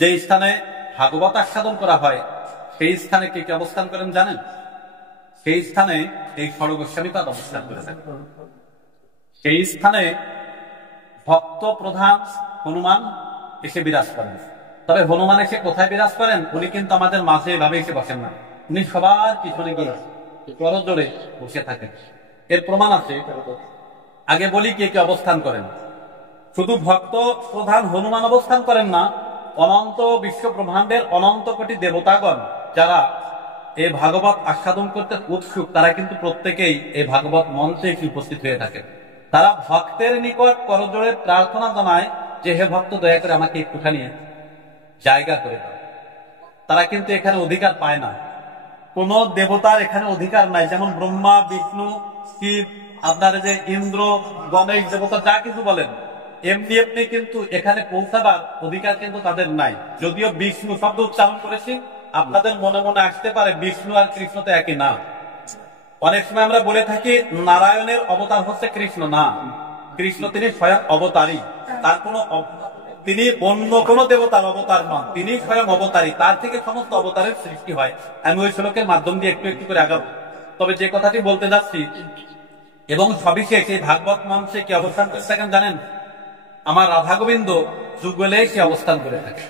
যে স্থানে ভাগবত আস্বাদন করা হয় সেই স্থানে কে কে অবস্থান করেন জানেন? সেই স্থানে এই সর্বস্বামীপাদ অবস্থান করেছেন। সেই স্থানে ভক্ত প্রধান হনুমান এসে বিরাজ করেন। তবে হনুমান এসে কোথায় বিরাজ করেন? উনি কিন্তু আমাদের মাঝে এভাবে এসে বসেন না, উনি সবার পিছনে গিয়ে করজোড়ে বসে থাকেন। এর প্রমাণ আছে। আগে বলি কে কে অবস্থান করেন। শুধু ভক্ত প্রধান হনুমান অবস্থান করেন না, অনন্ত বিশ্ব ব্রহ্মাণ্ডের অনন্ত কোটি দেবতাগণ যারা এই ভাগবত আস্বাদন করতে উৎসুক, তারা কিন্তু প্রত্যেকেই এই ভাগবত মঞ্চে এসে উপস্থিত হয়ে থাকেন। তারা ভক্তের নিকট করজোড়ে প্রার্থনা জানায় যে হে ভক্ত, দয়া করে আমাকে একটুখানি জায়গা করে দাও। তারা কিন্তু এখানে অধিকার পায় না, কোন দেবতার এখানে অধিকার নাই। যেমন ব্রহ্মা, বিষ্ণু, শিব, আপনার যে ইন্দ্র, গণেশ দেবতা যা কিছু বলেন, এমনি এমনি কিন্তু এখানে পৌঁছাবার অধিকার কিন্তু তাদের নাই। যদিও বিষ্ণু শব্দ উচ্চারণ করেছি, আপনাদের মনে মনে আসতে পারে বিষ্ণু আর কৃষ্ণ তো একই না। অনেক সময় আমরা বলে থাকি নারায়ণের অবতার হচ্ছে কৃষ্ণ। না, কৃষ্ণ তিনি স্বয়ং অবতারী। তার তিনি অন্য কোন দেবতার অবতার নন, তিনি স্বয়ং অবতারী। তার থেকে সমস্ত অবতারের সৃষ্টি হয়। আমি ওই শ্লোকের মাধ্যম দিয়ে একটু একটু করে আগাবো। তবে যে কথাটি বলতে যাচ্ছি, এবং সবিশেষ এই ভাগবত মঞ্চে কি অবস্থান করে থাকেন জানেন? আমার রাধা গোবিন্দ যুগলে সে অবস্থান করে থাকে।